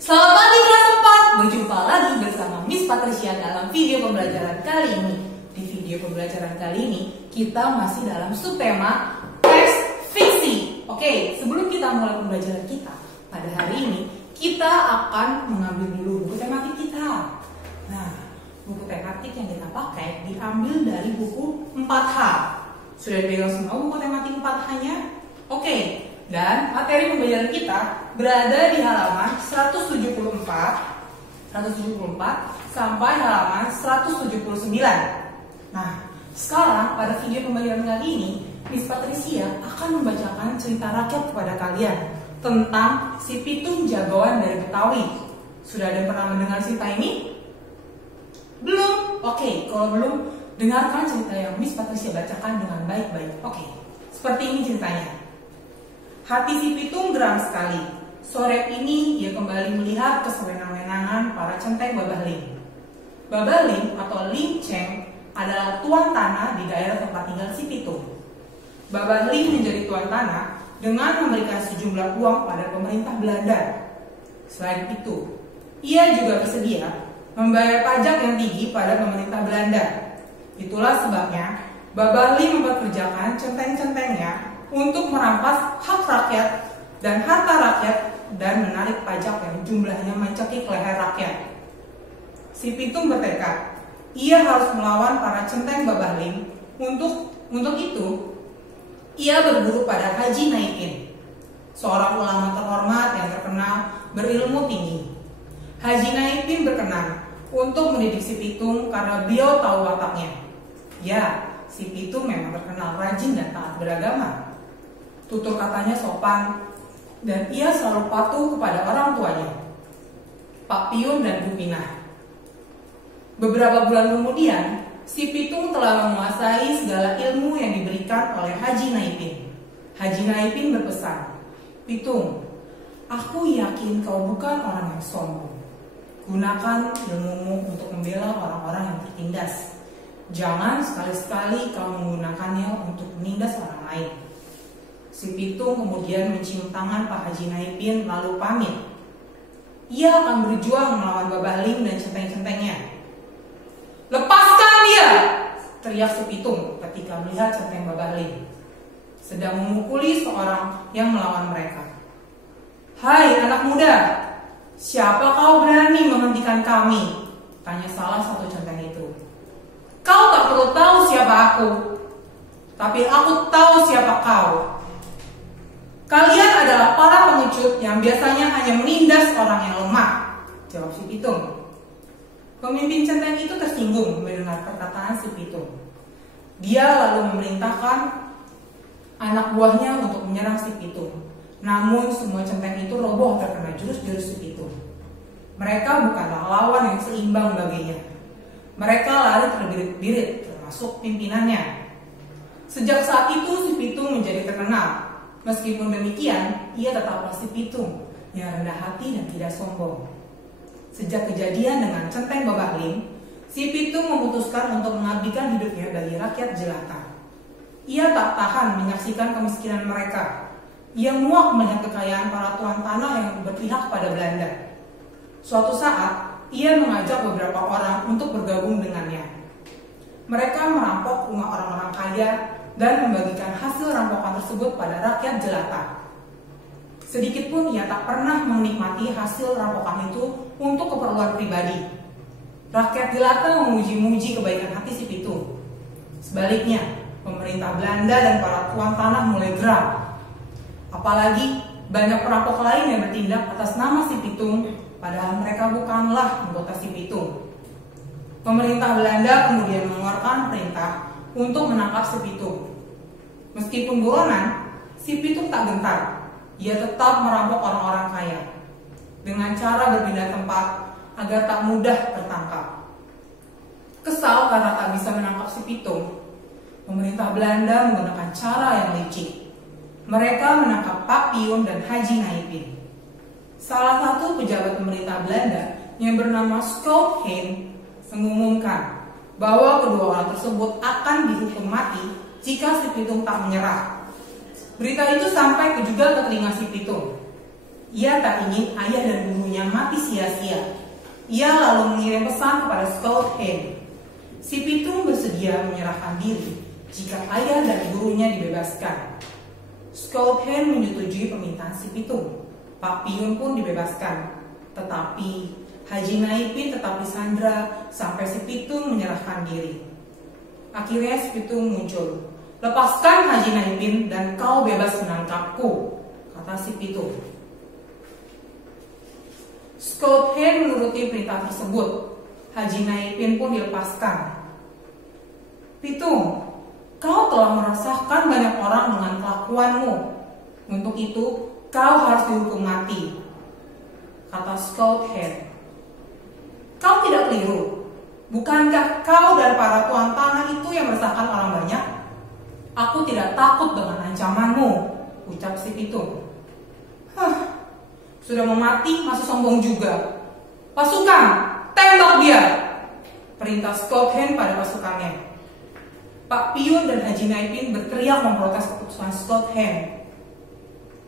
Selamat pagi kelas 4, berjumpa lagi bersama Miss Patricia dalam video pembelajaran kali ini. Di video pembelajaran kali ini, kita masih dalam subtema teks fiksi. Oke, sebelum kita mulai pembelajaran kita, pada hari ini, kita akan mengambil dulu buku tematik kita. Nah, buku tematik yang kita pakai diambil dari buku 4H. Sudah dipegang semua buku tematik 4H-nya? Oke. Dan materi pembelajaran kita berada di halaman 174 sampai halaman 179. Nah, sekarang pada video pembelajaran kali ini, Miss Patricia akan membacakan cerita rakyat kepada kalian tentang si Pitung Jagoan dari Betawi. Sudah ada yang pernah mendengar cerita ini? Belum? Oke, kalau belum, dengarkan cerita yang Miss Patricia bacakan dengan baik-baik. Oke, seperti ini ceritanya. Hati si Pitung geram sekali. Sore ini ia kembali melihat kesewenang-wenangan para centeng Babah Ling. Babah Ling atau Ling Cheng adalah tuan tanah di daerah tempat tinggal si Pitung. Babah Ling menjadi tuan tanah dengan memberikan sejumlah uang pada pemerintah Belanda. Selain itu, ia juga bersedia membayar pajak yang tinggi pada pemerintah Belanda. Itulah sebabnya Babah Ling mempekerjakan centeng-centengnya untuk merampas hak rakyat dan harta rakyat dan menarik pajak yang jumlahnya mencekik leher rakyat. Si Pitung bertekad, ia harus melawan para centeng Babah Ling. Untuk itu, ia berburu pada Haji Naipin, seorang ulama terhormat yang terkenal berilmu tinggi. Haji Naipin berkenan untuk mendidik si Pitung karena beliau tahu wataknya. Ya, si Pitung memang terkenal rajin dan taat beragama. Tutur katanya sopan, dan ia selalu patuh kepada orang tuanya, Pak Piun dan Bu Pinah. Beberapa bulan kemudian, si Pitung telah menguasai segala ilmu yang diberikan oleh Haji Naipin. Haji Naipin berpesan, "Pitung, aku yakin kau bukan orang yang sombong. Gunakan ilmumu untuk membela orang-orang yang tertindas. Jangan sekali-sekali kau menggunakannya untuk menindas orang lain." Si Pitung kemudian mencium tangan Pak Haji Naipin lalu pamit. Ia akan berjuang melawan Babah Ling dan centeng-centengnya. "Lepaskan dia!" teriak si Pitung ketika melihat centeng Babah Ling sedang memukuli seorang yang melawan mereka. "Hai anak muda, siapa kau berani menghentikan kami?" tanya salah satu centeng itu. "Kau tak perlu tahu siapa aku, tapi aku tahu siapa kau. Kalian adalah para pengecut yang biasanya hanya menindas orang yang lemah," jawab si Pitung. Pemimpin centeng itu tersinggung mendengar perkataan si Pitung. Dia lalu memerintahkan anak buahnya untuk menyerang si Pitung. Namun semua centeng itu roboh terkena jurus-jurus si Pitung. Mereka bukanlah lawan yang seimbang baginya. Mereka lari terbirit-birit, termasuk pimpinannya. Sejak saat itu si Pitung menjadi terkenal. Meskipun demikian, ia tetaplah si Pitung yang rendah hati dan tidak sombong. Sejak kejadian dengan centeng Babah Ling, si Pitung memutuskan untuk mengabdikan hidupnya bagi rakyat jelata. Ia tak tahan menyaksikan kemiskinan mereka. Ia muak melihat kekayaan para tuan tanah yang berpihak pada Belanda. Suatu saat, ia mengajak beberapa orang untuk bergabung dengannya. Mereka merampok rumah orang-orang kaya dan membagikan hasil rampokan tersebut pada rakyat jelata. Sedikitpun ia tak pernah menikmati hasil rampokan itu untuk keperluan pribadi. Rakyat jelata memuji-muji kebaikan hati si Pitung. Sebaliknya, pemerintah Belanda dan para tuan tanah mulai geram. Apalagi banyak perampok lain yang bertindak atas nama si Pitung, padahal mereka bukanlah anggota si Pitung. Pemerintah Belanda kemudian mengeluarkan perintah untuk menangkap si Pitung. Meskipun buronan, si Pitung tak gentar. Ia tetap merampok orang-orang kaya dengan cara berpindah tempat agar tak mudah tertangkap. Kesal karena tak bisa menangkap si Pitung, pemerintah Belanda menggunakan cara yang licik. Mereka menangkap Pak Piun dan Haji Naipin. Salah satu pejabat pemerintah Belanda yang bernama Schouten mengumumkan bahwa kedua orang tersebut akan dihukum mati jika si Pitung tak menyerah. Berita itu sampai juga ke telinga si Pitung. Ia tak ingin ayah dan gurunya mati Ia lalu mengirim pesan kepada Scout Hen. Si Pitung bersedia menyerahkan diri jika ayah dan gurunya dibebaskan. Scout Hen menyetujui permintaan si Pitung. Pak Piyun pun dibebaskan. Tetapi Haji Naipin tetap disandra sampai si Pitung menyerahkan diri. Akhirnya si Pitung muncul. "Lepaskan Haji Naipin dan kau bebas menangkapku," kata si Pitung. Scout Hen menuruti perintah tersebut. Haji Naipin pun dilepaskan. "Pitung, kau telah meresahkan banyak orang dengan kelakuanmu. Untuk itu, kau harus dihukum mati," kata Scout Hen. "Kau tidak keliru. Bukankah kau dan para tuan tanah itu yang meresahkan orang banyak? Aku tidak takut dengan ancamanmu," ucap si Pitung. "Sudah mau mati masih sombong juga. Pasukan, tembak dia," perintah Scout Hen pada pasukannya. Pak Piyun dan Haji Naipin berteriak memprotes keputusan Scout Hen.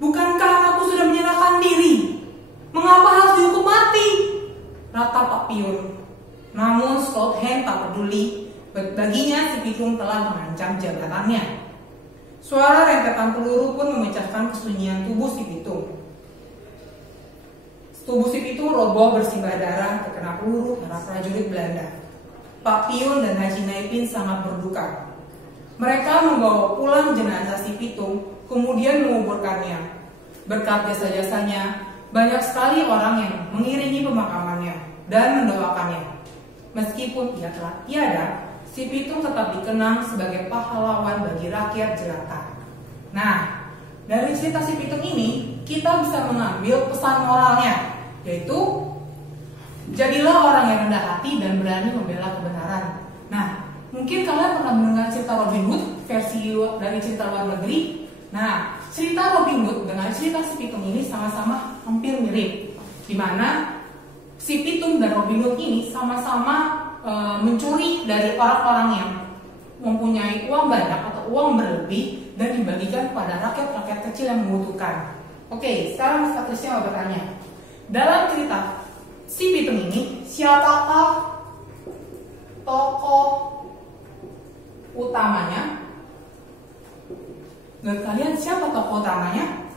"Bukankah aku sudah menyerahkan diri? Mengapa harus dihukum mati?" rata Pak Piyun. Namun Scout Hen tak peduli. Baginya si Pitung telah mengancam jabatannya. Suara rentetan peluru pun memecahkan kesunyian tubuh si Pitung. Tubuh si Pitung roboh bersimbah darah terkena peluru para prajurit Belanda. Pak Piyun dan Haji Naipin sangat berduka. Mereka membawa pulang jenazah si Pitung, kemudian menguburkannya. Berkat jasa-jasanya, banyak sekali orang yang mengiringi pemakamannya dan mendoakannya. Meskipun ia telah tiada, si Pitung tetap dikenang sebagai pahlawan bagi rakyat jelata. Nah, dari cerita si Pitung ini, kita bisa mengambil pesan moralnya, yaitu jadilah orang yang rendah hati dan berani membela kebenaran. Nah, mungkin kalian pernah mendengar cerita Robin Hood versi dari cerita luar negeri. Nah, cerita Robin Hood dengan cerita si Pitung ini sama-sama hampir mirip, di mana si Pitung dan Robin Hood ini sama-sama mencuri dari orang-orang yang mempunyai uang banyak atau uang berlebih dan dibagikan kepada rakyat-rakyat kecil yang membutuhkan. Oke, sekarang Mas Patricia mau bertanya. Dalam cerita si Pitung ini, siapakah tokoh utamanya? Menurut kalian siapa tokoh utamanya?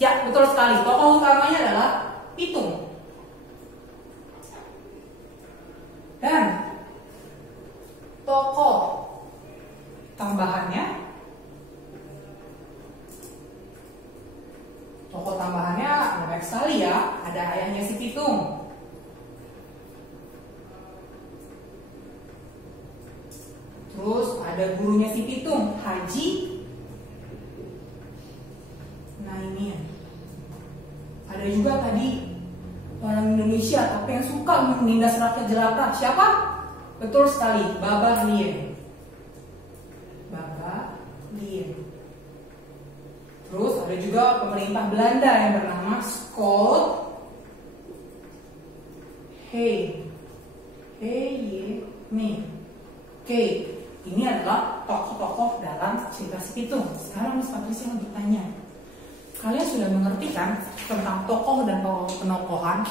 Ya, betul sekali. Tokoh utamanya adalah Pitung. Dan tokoh tambahannya banyak sekali ya. Ada ayahnya si Pitung, terus ada gurunya si Pitung, Haji Naipin. Ada juga tadi orang Indonesia tapi yang suka menindas rakyat jelata. Siapa? Betul sekali, Babah Lian. Babah Lian. Terus ada juga pemerintah Belanda yang bernama Scout Hen. Oke, ini adalah tokoh-tokoh dalam cerita si Pitung. Sekarang Mas Patricia mau bertanya, kalian sudah mengerti kan tentang tokoh dan penokohan?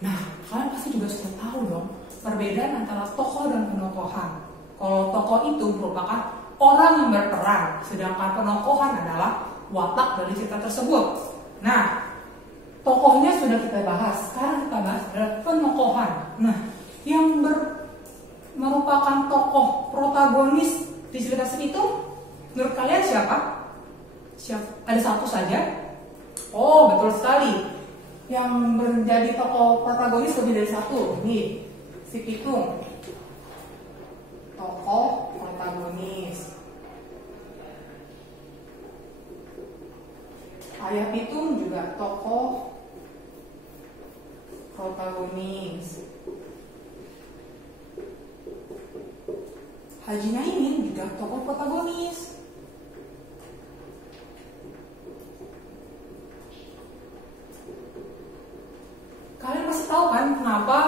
Nah, kalian pasti juga sudah tahu dong perbedaan antara tokoh dan penokohan. Kalau tokoh itu merupakan orang yang berperan, sedangkan penokohan adalah watak dari cerita tersebut. Nah, tokohnya sudah kita bahas. Sekarang kita bahas adalah penokohan. Nah, yang merupakan tokoh protagonis di cerita itu, menurut kalian siapa? Ada satu saja? Oh, betul sekali. Yang menjadi tokoh protagonis lebih dari satu. Nih, si Pitung, tokoh protagonis. Ayah Pitung juga tokoh protagonis. Haji Naipin juga tokoh protagonis. Kalian pasti tahu kan kenapa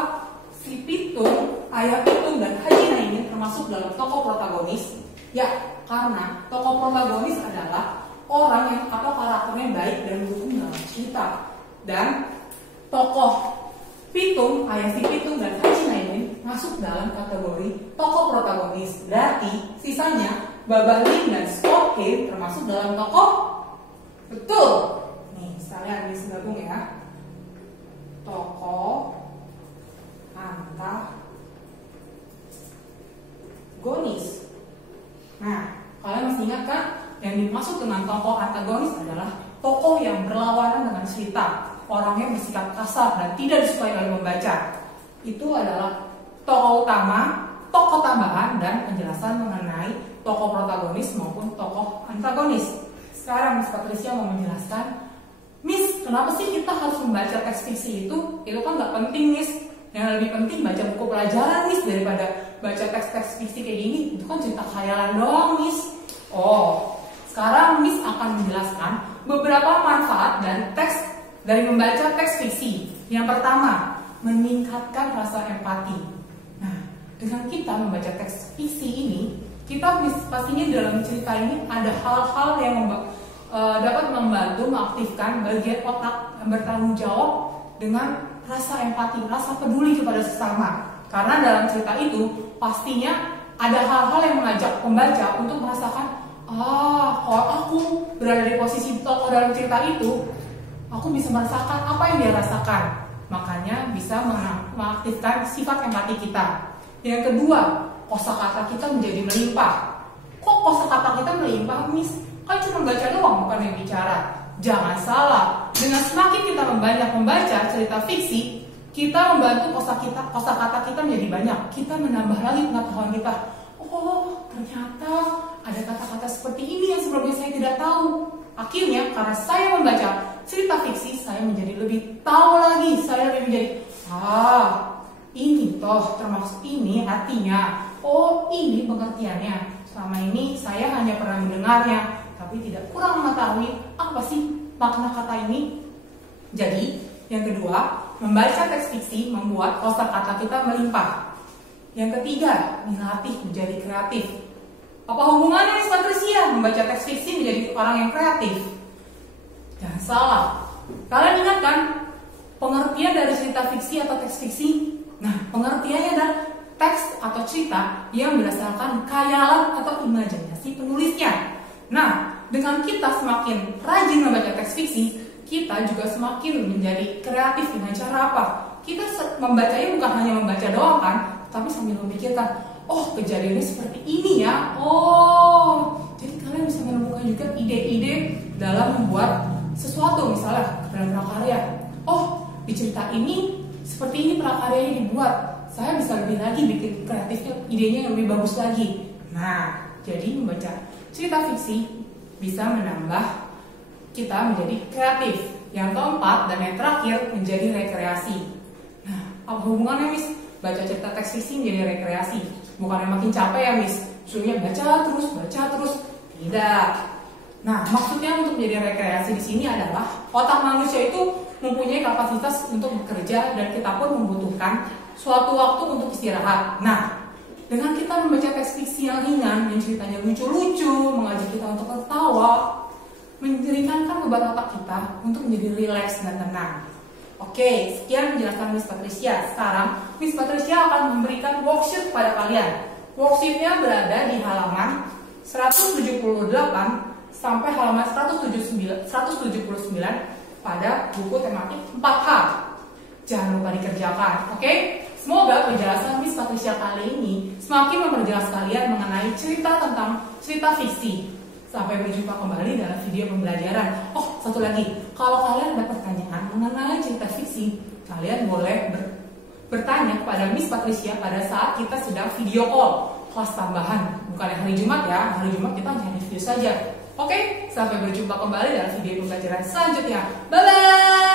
si Pitung, ayah Pitung dan Haji Naipin termasuk dalam tokoh protagonis? Ya, karena tokoh protagonis adalah orang yang karakternya baik dan mendukung dalam cerita. Dan tokoh Pitung, ayah si Pitung dan Haji Naimin masuk dalam kategori tokoh protagonis. Berarti sisanya Babah Lim dan Scott Cave termasuk dalam tokoh. Betul. Nih, sekalian digabung ya. Tokoh antagonis. Nah, kalian masih ingat kan? Yang dimaksud dengan tokoh antagonis adalah tokoh yang berlawanan dengan cerita, orangnya bersikap kasar dan tidak disukai oleh pembaca. Itu adalah tokoh utama, tokoh tambahan, dan penjelasan mengenai tokoh protagonis maupun tokoh antagonis. Sekarang Miss Patricia mau menjelaskan, Miss, kenapa sih kita harus membaca teks fiksi itu? Itu kan nggak penting, Miss. Yang lebih penting baca buku pelajaran, Miss, daripada baca teks-teks fiksi kayak gini. Itu kan cerita khayalan doang, Miss. Oh, sekarang Miss akan menjelaskan beberapa manfaat dari membaca teks fiksi. Yang pertama, meningkatkan rasa empati. Nah, dengan kita membaca teks fiksi ini, kita pastinya dalam cerita ini ada hal-hal yang dapat membantu mengaktifkan bagian otak yang bertanggung jawab dengan rasa empati, rasa peduli kepada sesama. Karena dalam cerita itu pastinya ada hal-hal yang mengajak pembaca untuk merasakan, kalau aku berada di posisi tokoh dalam cerita itu, aku bisa merasakan apa yang dia rasakan. Makanya bisa mengaktifkan sifat empati kita. Yang kedua, kosakata kita menjadi melimpah. Kok kosakata kita melimpah, Miss? Kan cuma baca doang, bukan yang bicara. Jangan salah, dengan semakin kita membaca cerita fiksi, kita membantu kosakata kita menjadi banyak. Kita menambah lagi pengetahuan kita. Oh, ternyata ada kata-kata seperti ini yang sebelumnya saya tidak tahu. Akhirnya, karena saya membaca cerita fiksi, saya menjadi lebih tahu lagi. Saya lebih menjadi, ini toh termasuk ini artinya. Oh, ini pengertiannya. Selama ini saya hanya pernah mendengarnya, tapi tidak kurang mengetahui apa sih makna kata ini. Jadi, yang kedua, membaca teks fiksi membuat kosakata kita melimpah. Yang ketiga, dilatih menjadi kreatif. Apa hubungannya Miss Patricia membaca teks fiksi menjadi orang yang kreatif? Jangan salah. Kalian ingat kan pengertian dari cerita fiksi atau teks fiksi? Nah, pengertiannya adalah teks atau cerita yang berdasarkan khayalan atau imajinasi penulisnya. Nah, dengan kita semakin rajin membaca teks fiksi, kita juga semakin menjadi kreatif dengan cara apa? Kita membacanya bukan hanya membaca doang kan, tapi sambil memikirkan, oh kejadiannya seperti ini ya. Oh, jadi kalian bisa menemukan juga ide-ide dalam membuat sesuatu, misalnya dalam prakarya. Oh, di cerita ini seperti ini prakaryanya dibuat. Saya bisa lebih lagi bikin kreatifnya, idenya yang lebih bagus lagi. Nah, jadi membaca cerita fiksi bisa menambah kita menjadi kreatif. Yang keempat dan yang terakhir menjadi rekreasi. Nah, apa hubungannya Miss? Baca cerita teks fiksi menjadi rekreasi. Bukannya makin capek ya Miss? Suruhnya baca terus. Tidak. Nah, maksudnya untuk menjadi rekreasi di sini adalah otak manusia itu mempunyai kapasitas untuk bekerja dan kita pun membutuhkan suatu waktu untuk istirahat. Nah, dengan kita membaca teks fiksi yang ringan, yang ceritanya lucu-lucu, mengajak kita untuk tertawa, meringankan beban otak kita untuk menjadi rileks dan tenang. Oke, sekian penjelasan Miss Patricia. Sekarang Miss Patricia akan memberikan worksheet kepada kalian. Worksheetnya berada di halaman 178 sampai halaman 179 pada buku tematik 4H. Jangan lupa dikerjakan, oke? Semoga penjelasan Miss Patricia kali ini semakin memperjelas kalian mengenai cerita tentang cerita fiksi. Sampai berjumpa kembali dalam video pembelajaran. Oh, satu lagi, kalau kalian ada pertanyaan mengenai cerita fiksi, kalian boleh bertanya kepada Miss Patricia pada saat kita sedang video call kelas tambahan. Bukan hari Jumat ya, hari Jumat kita hanya video saja. Oke, sampai berjumpa kembali dalam video pembelajaran selanjutnya. Bye-bye!